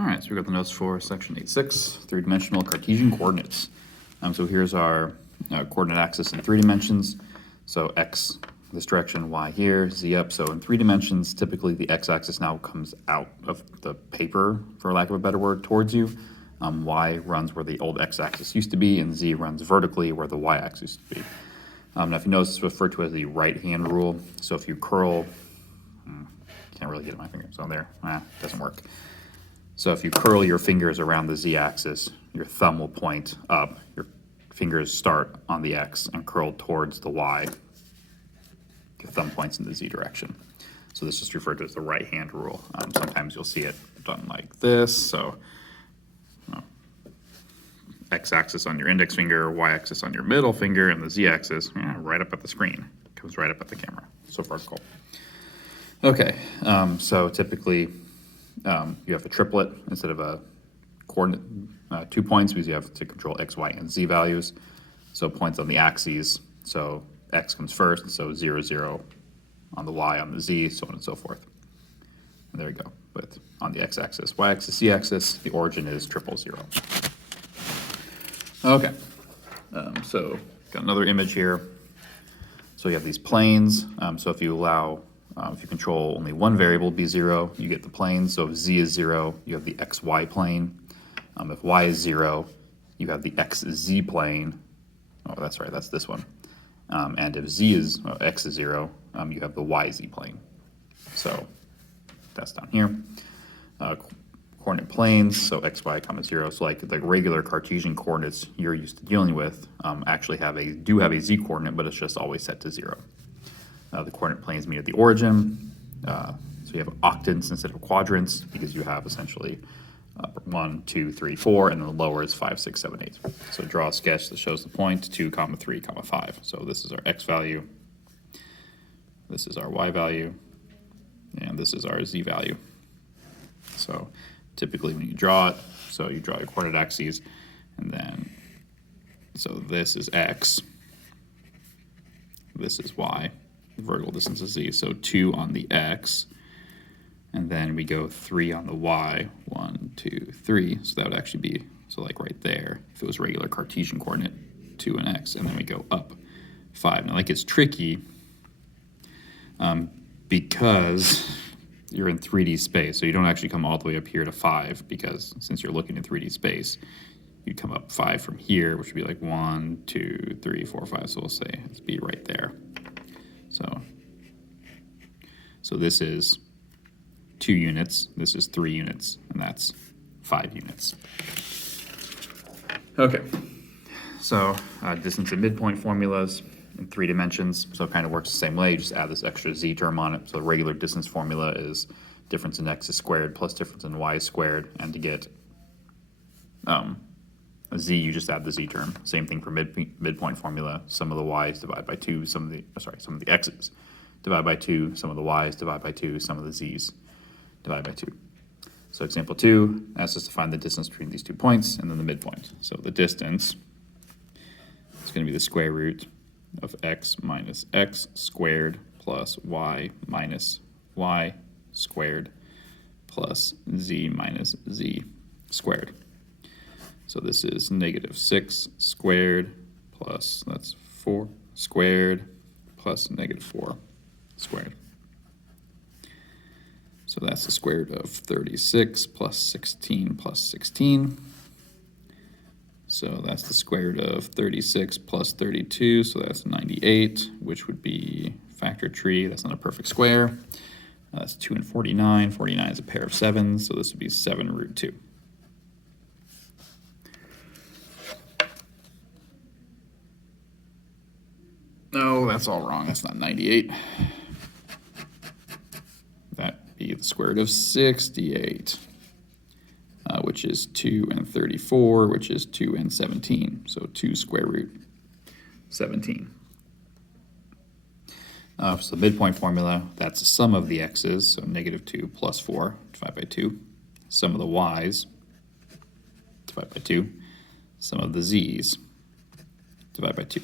All right, so we got the notes for section 8.6, three-dimensional Cartesian coordinates. So here's our coordinate axis in 3 dimensions. So x this direction, y here, z up. So in 3 dimensions, typically the x-axis now comes out of the paper, for lack of a better word, towards you. Y runs where the old x-axis used to be, and z runs vertically where the y-axis used to be. Now, if you notice, it's referred to as the right-hand rule. So if you curl, can't really get my finger, so there, doesn't work. So if you curl your fingers around the z-axis, your thumb will point up, your fingers start on the x and curl towards the y. Your thumb points in the z direction. So this is referred to as the right-hand rule. Sometimes you'll see it done like this. So x-axis on your index finger, y-axis on your middle finger, and the z-axis right up at the screen. Comes right up at the camera. So vertical. Okay, so typically you have a triplet instead of a coordinate 2 points, because you have to control x, y, and z values. So points on the axes. So x comes first, so 0, 0 on the y, on the z, so on and so forth. And there you go. But on the x-axis, y-axis, z-axis, the origin is 0, 0. Okay, so got another image here. So you have these planes. So if you allow, if you control only one variable be 0, you get the planes. So if z is 0, you have the xy plane. If y is 0, you have the xz plane. Oh, that's right, that's this one. And if z is x is 0, you have the yz plane. So that's down here. Coordinate planes, so x, y, comma 0. So like the regular Cartesian coordinates you're used to dealing with actually do have a z coordinate, but it's just always set to 0. The coordinate planes meet at the origin. So you have octants instead of quadrants, because you have essentially 1, 2, 3, 4, and then the lower is 5, 6, 7, 8. So draw a sketch that shows the point 2, 3, 5. So this is our x value, this is our y value, and this is our z value. So typically when you draw it, so you draw your coordinate axes, and then, so this is x, this is y, the vertical distance is z, so 2 on the x, and then we go 3 on the y, 1, 2, 3, so that would actually be, so like right there, if it was regular Cartesian coordinate, 2 and x, and then we go up 5. Now that gets tricky, because you're in 3D space, so you don't actually come all the way up here to 5, because since you're looking in 3D space, you come up 5 from here, which would be like 1, 2, 3, 4, 5. So we'll say it's be right there. So this is 2 units, this is 3 units, and that's 5 units. Okay, so distance and midpoint formulas in 3 dimensions, so it kind of works the same way. You just add this extra z term on it. So the regular distance formula is difference in x is squared plus difference in y is squared, and to get a z, you just add the z term. Same thing for midpoint formula. Sum of the y's divide by 2. Some of the x's divide by 2. Some of the y's divide by 2. Some of the z's divide by 2. So example 2 asks us to find the distance between these 2 points and then the midpoint. So the distance is going to be the square root of x minus x squared plus y minus y squared plus z minus z squared. So this is -6 squared plus, that's 4 squared plus -4 squared. So that's the square root of 36 plus 16 plus 16. So that's the square root of 36 plus 32, so that's 98, which would be factor tree. That's not a perfect square. That's 2 and 49. 49 is a pair of 7s, so this would be 7 root 2. No, that's all wrong. That's not 98. That'd be the square root of 68. Which is 2 and 34, which is 2 and 17. So 2 square root 17. So the midpoint formula, that's the sum of the x's, so -2 plus 4 divided by 2. Sum of the y's divided by 2. Sum of the z's divided by 2.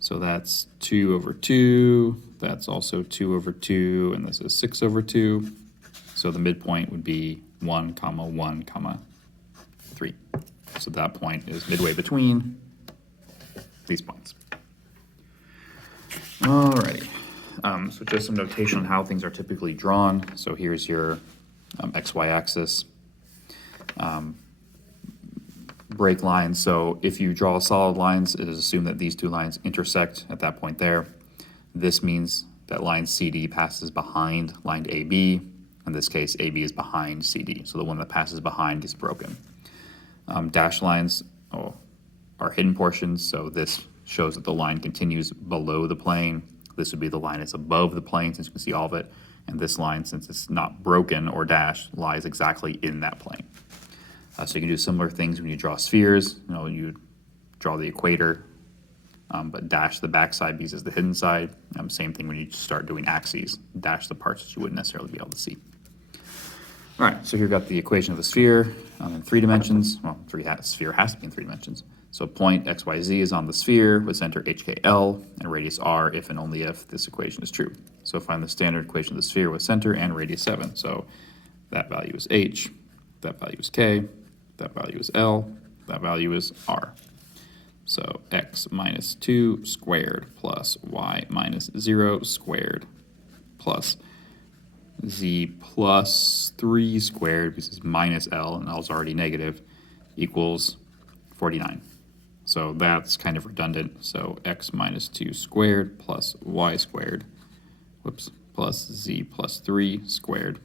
So that's 2 over 2. That's also 2 over 2, and this is 6 over 2. So the midpoint would be 1, comma 1, comma 3. So that point is midway between these points. Alrighty, so just some notation on how things are typically drawn. So here's your XY axis. Break lines, so if you draw solid lines, it is assumed that these two lines intersect at that point there. This means that line CD passes behind line AB. In this case, AB is behind CD, so the one that passes behind is broken. Dashed lines are hidden portions, so this shows that the line continues below the plane. This would be the line that's above the plane, since you can see all of it, and this line, since it's not broken or dashed, lies exactly in that plane. So you can do similar things when you draw spheres. You know, you draw the equator, but dash the backside because it's the hidden side. Same thing when you start doing axes. Dash the parts that you wouldn't necessarily be able to see. All right, so here we've got the equation of the sphere in 3 dimensions. Well, sphere has to be in 3 dimensions. So point XYZ is on the sphere with center HKL and radius R if and only if this equation is true. So find the standard equation of the sphere with center and radius 7. So that value is H, that value is K, that value is L, that value is R. So x minus 2 squared plus y minus 0 squared plus z plus 3 squared, because it's minus L and L is already negative, equals 49. So that's kind of redundant. So x minus 2 squared plus y squared, plus z plus 3 squared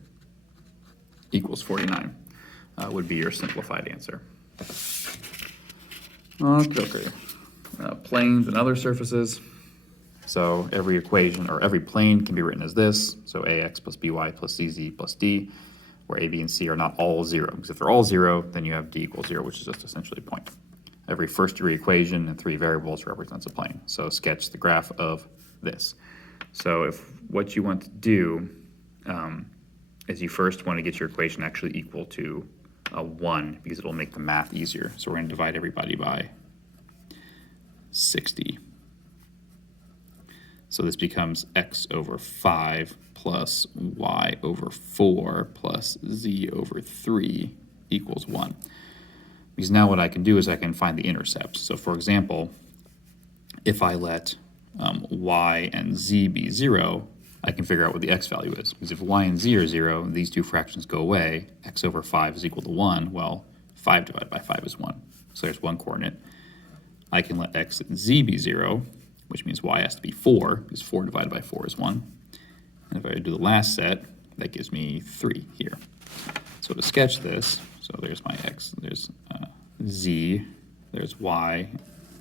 equals 49. Would be your simplified answer. Okay. Planes and other surfaces. So every equation or every plane can be written as this. So ax plus by plus cz plus d, where a, b, and c are not all 0. Because if they're all 0, then you have d equals 0, which is just essentially a point. Every first-degree equation in 3 variables represents a plane. So sketch the graph of this. So if what you want to do is you first want to get your equation actually equal to 1, because it'll make the math easier. So we're going to divide everybody by 60. So this becomes x over 5 plus y over 4 plus z over 3 equals 1. Because now what I can do is I can find the intercepts. So for example, if I let y and z be 0, I can figure out what the x value is. Because if y and z are 0, these two fractions go away, x over 5 is equal to 1, well, 5 divided by 5 is 1. So there's one coordinate. I can let x and z be 0, which means y has to be 4, because 4 divided by 4 is 1. And if I do the last set, that gives me 3 here. So to sketch this, so there's my x, there's z, there's y,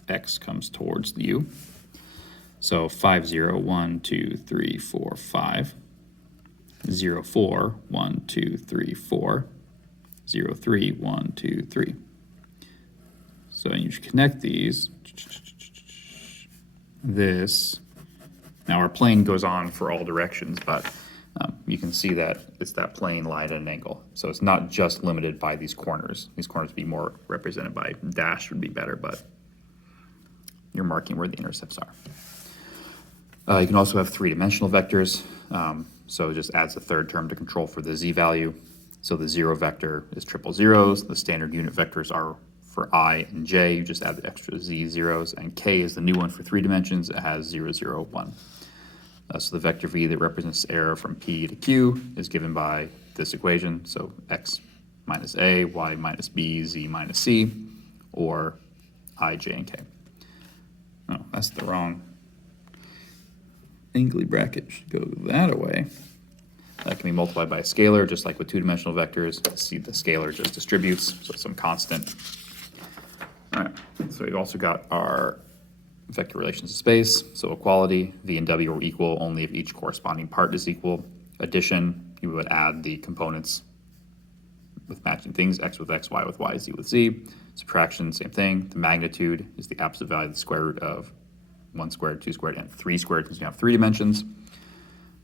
x comes towards the u. So 5, 0, 1, 2, 3, 4, 5. 0, 4, 1, 2, 3, 4. 0, 3, 1, 2, 3. So you should connect these. This. Now our plane goes on for all directions, but you can see that it's that plane lie at an angle. So it's not just limited by these corners. These corners would be more represented by dash would be better, but you're marking where the intercepts are. You can also have 3-dimensional vectors, so it just adds a third term to control for the z value. So the 0 vector is triple zeros. The standard unit vectors are for I and j. You just add the extra z zeros, and k is the new one for 3 dimensions. It has 0, 0, 1. So the vector v that represents error from p to q is given by this equation. So x minus a, y minus b, z minus c, or I, j, and k. Oh, that's the wrong angly bracket. Should go that away. That can be multiplied by a scalar, just like with 2-dimensional vectors. See, the scalar just distributes, so it's some constant. All right, so we've also got our vector relations of space. So equality, v and w are equal only if each corresponding part is equal. Addition, you would add the components with matching things, x with x, y with y, z with z. Subtraction, same thing. The magnitude is the absolute value of the square root of 1 squared, 2 squared, and 3 squared, because you have 3 dimensions.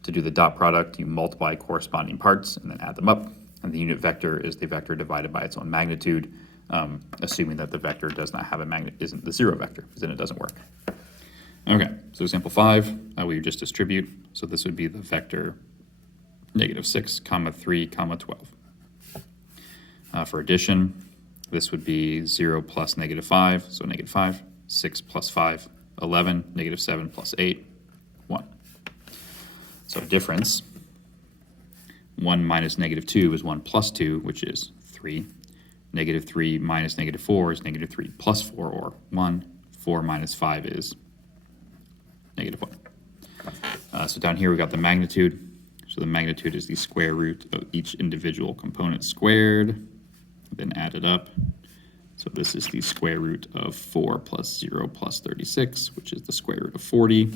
To do the dot product, you multiply corresponding parts and then add them up. And the unit vector is the vector divided by its own magnitude, assuming that the vector does not have a isn't the 0 vector, because then it doesn't work. Okay, so example 5, we just distribute. So this would be the vector -6, 3, 12. For addition, this would be 0 plus -5, so -5, 6 plus 5, 11, -7 plus 8, 1. So difference, 1 minus -2 is 1 plus 2, which is 3. -3 minus -4 is -3 plus 4, or 1. 4 minus 5 is -1. So down here we got the magnitude. So the magnitude is the square root of each individual component squared, then added up. So this is the square root of 4 plus 0 plus 36, which is the square root of 40.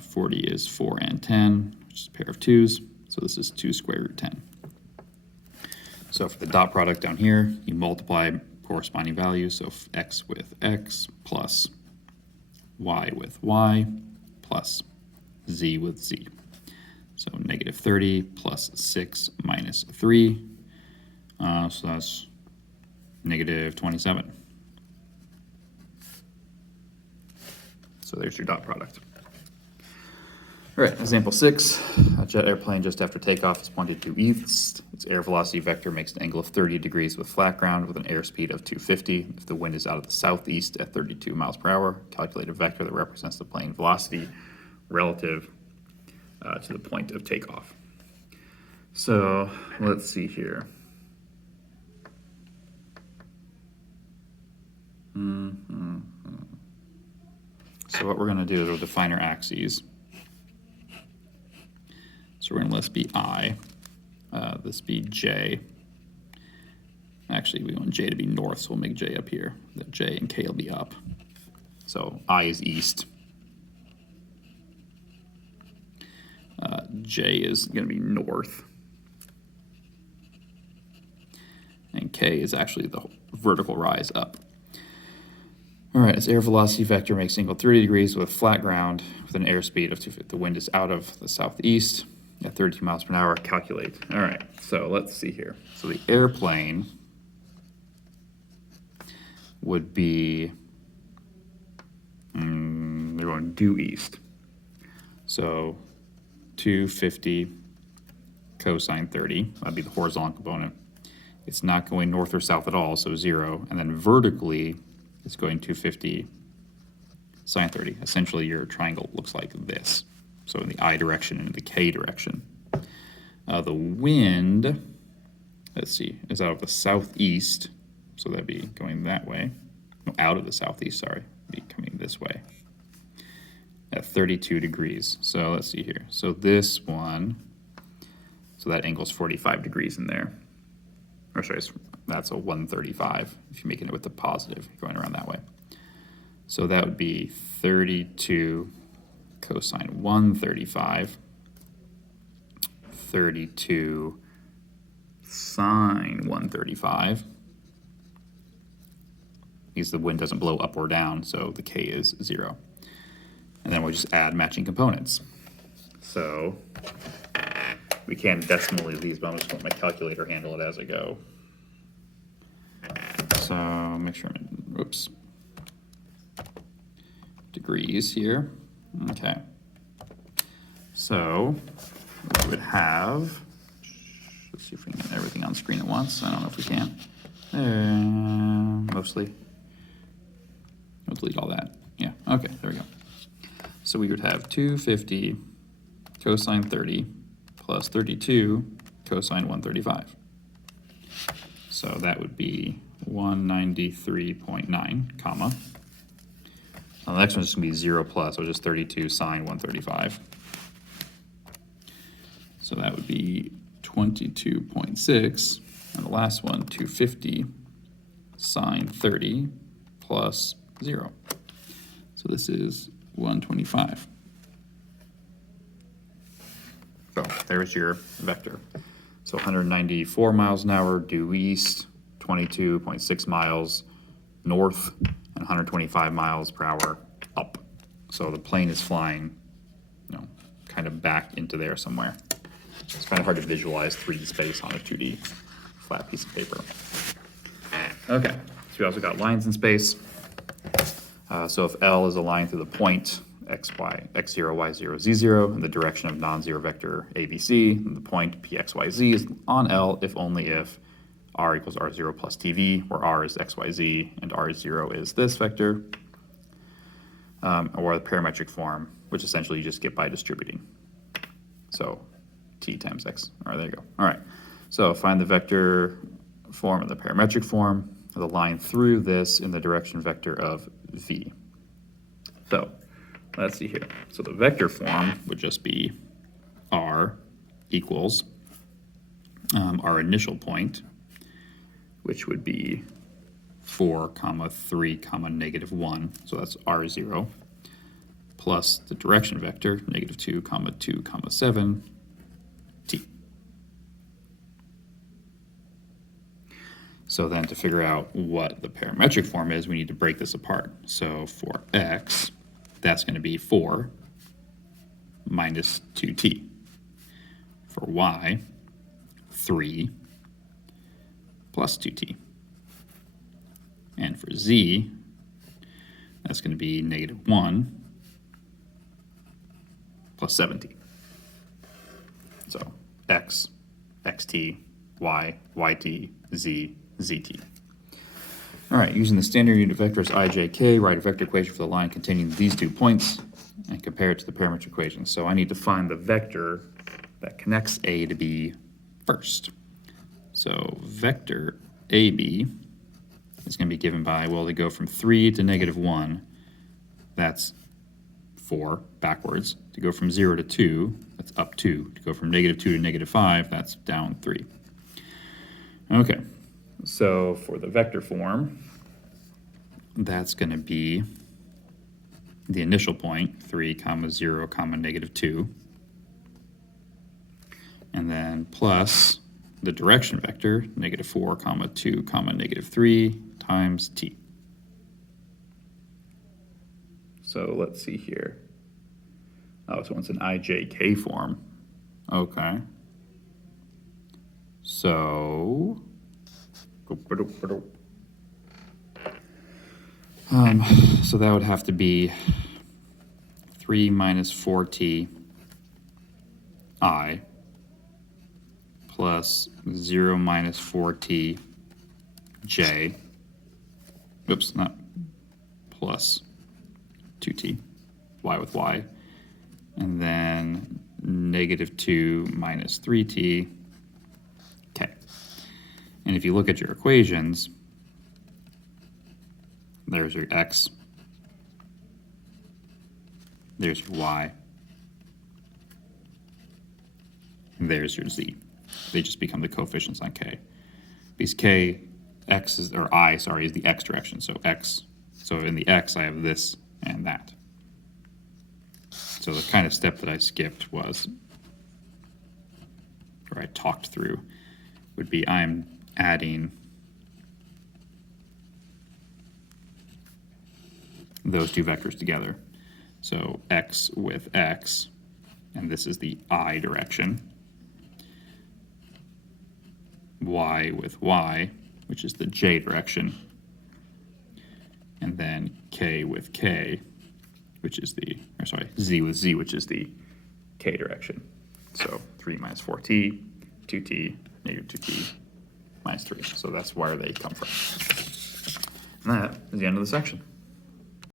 40 is 4 and 10, which is a pair of 2's. So this is 2 square root 10. So for the dot product down here, you multiply corresponding values. So x with x plus y with y plus z with z. So -30 plus 6 minus 3. So that's -27. So there's your dot product. All right, example 6. A jet airplane just after takeoff is pointed due east. Its air velocity vector makes an angle of 30 degrees with flat ground with an airspeed of 250. If the wind is out of the southeast at 32 miles per hour, calculate a vector that represents the plane velocity relative to the point of takeoff. So let's see here. So what we're going to do is we'll define our axes. So we're going to let this be I, this be J. Actually, we want J to be north, so we'll make J up here. That J and K will be up. So I is east. J is going to be north. And K is actually the vertical rise up. All right, its air velocity vector makes an angle 30 degrees with flat ground with an airspeed of 250. The wind is out of the southeast at 32 miles per hour. Calculate. All right, so let's see here. So the airplane would be, they're going due east. So 250 cosine 30, that'd be the horizontal component. It's not going north or south at all, so 0. And then vertically, it's going 250 sine 30. Essentially, your triangle looks like this. So in the I direction and in the K direction. The wind, let's see, is out of the southeast. So that'd be going that way. No, out of the southeast, sorry. Be coming this way at 32 degrees. So let's see here. So this one, so that angle's 45 degrees in there. Or sorry, that's a 135 if you're making it with the positive, going around that way. So that would be 32 cosine 135, 32 sine 135. Because the wind doesn't blow up or down, so the K is 0. And then we'll just add matching components. So we can decimally these, but I'm just going to let my calculator handle it as I go. So make sure I'm in, degrees here. Okay. So we would have, let's see if we can get everything on screen at once. I don't know if we can. Mostly. We'll delete all that. Yeah, okay, there we go. So we would have 250 cosine 30 plus 32 cosine 135. So that would be 193.9, comma. Now the next one's just going to be 0 plus, so just 32 sine 135. So that would be 22.6. And the last one, 250 sine 30 plus 0. So this is 125. So there's your vector. So 194 miles an hour due east, 22.6 miles north, and 125 miles per hour up. So the plane is flying, kind of back into there somewhere. It's kind of hard to visualize 3D space on a 2D flat piece of paper. Okay, so we also got lines in space. So if L is a line through the point x0, y0, z0 in the direction of non-zero vector ABC, then the point pxyz is on L if only if r equals r0 plus tv, where r is xyz and r0 is this vector, or the parametric form, which essentially you just get by distributing. So t times x. All right, there you go. All right, so find the vector form and the parametric form of the line through this in the direction vector of v. So let's see here. So the vector form would just be r equals our initial point, which would be 4, 3, -1. So that's r0, plus the direction vector, -2, 2, 7, t. So then to figure out what the parametric form is, we need to break this apart. So for x, that's going to be 4 minus 2t. For y, 3 plus 2t. And for z, that's going to be -1 plus 7t. So x, xt, y, yt, z, zt. All right, using the standard unit vector as ijk, write a vector equation for the line containing these 2 points and compare it to the parametric equation. So I need to find the vector that connects A to B first. So vector AB is going to be given by, well, they go from 3 to -1, that's 4 backwards. To go from 0 to 2, that's up 2. To go from -2 to -5, that's down 3. Okay, so for the vector form, that's going to be the initial point, 3, 0, -2, and then plus the direction vector, -4, 2, -3 times t. So let's see here. Oh, so it's an ijk form. Okay. So so that would have to be 3 minus 4t I plus 0 minus 4t j. Oops, not plus 2t, y with y. And then -2 minus 3t k. And if you look at your equations, there's your x, there's your y, there's your z. They just become the coefficients on k. Because k, x is, or I, sorry, is the x direction. So x, so in the x I have this and that. So the kind of step that I skipped was, or I talked through, would be I'm adding those 2 vectors together. So x with x, and this is the I direction. Y with y, which is the j direction. And then k with k, which is the, or sorry, z with z, which is the k direction. So 3 minus 4t, 2t, -2t, minus 3. So that's where they come from. And that is the end of the section.